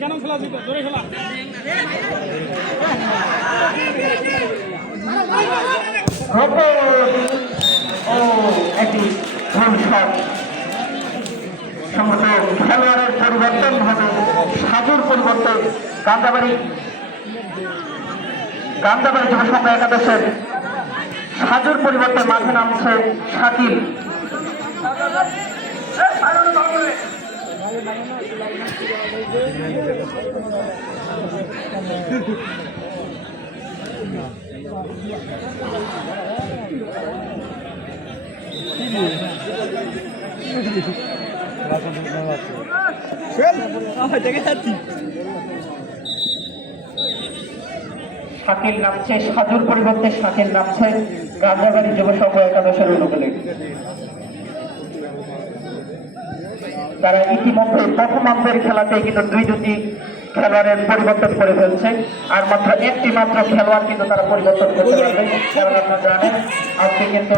কেন খেলা দিত জোরে খেলা ও একটি সম্মত খেলোয়াড়ের পরিবর্তন হবে সাজুর পরিবর্তন কান্দাবাড়ি যুব সংঘ একাদশের সাজুর পরিবর্তে মাঠে নামছে শাকিল। শাকিল নামছে, সাজুর পরিবর্তে শাকিল নামছে। গান্ধাবাড়ি যুব সংঘ একাদশের অনুকূলে তারা ইতিমধ্যে প্রথমার্ধের খেলাতে কিন্তু দুই দুটি খেলোয়াড়ের পরিবর্তন করে ফেলছে। আর মাত্র একটি মাত্র খেলোয়াড় কিন্তু তারা পরিবর্তন করতে পারবে। আজকে কিন্তু